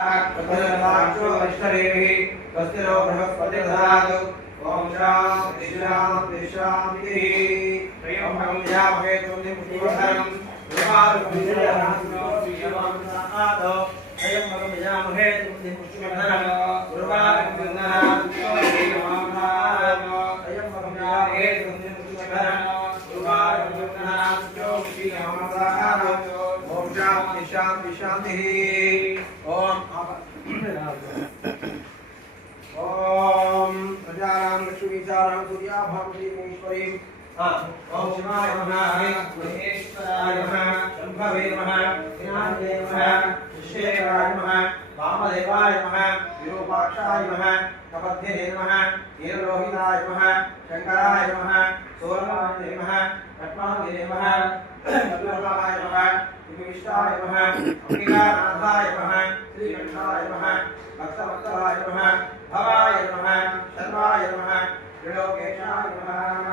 ओम शांति शांति शांति प्रियं ब्रह्मयामहे तुमने पुष्पधरम गुरुवारं अयं ब्रह्मयामहे तुमने पुष्पधरम गुरुवारं अयं ब्रह्मयामहे तुमने पुष्पधरम गुरुवारं ओम शांति शांति शांति ओम ओम प्रजाराम लक्ष्मीचाराम सूर्या भावती ईश्वरी ओम शिवाय नमः महेश्वराय नमः शंभवे नमः विनायकाय नमः विश्वेश्वराय नमः वामदेवाय नमः विरूपाक्षाय नमः कपद्धे नमः नीललोहिताय नमः शंकराय नमः सोमवाय नमः पद्मावते नमः कल्पनाय नमः विष्टाय नमः अंबिकानाथाय नमः श्रीकंठाय नमः भक्तवत्सलाय नमः भवाय नमः शर्वाय नमः त्रिलोकेशाय नमः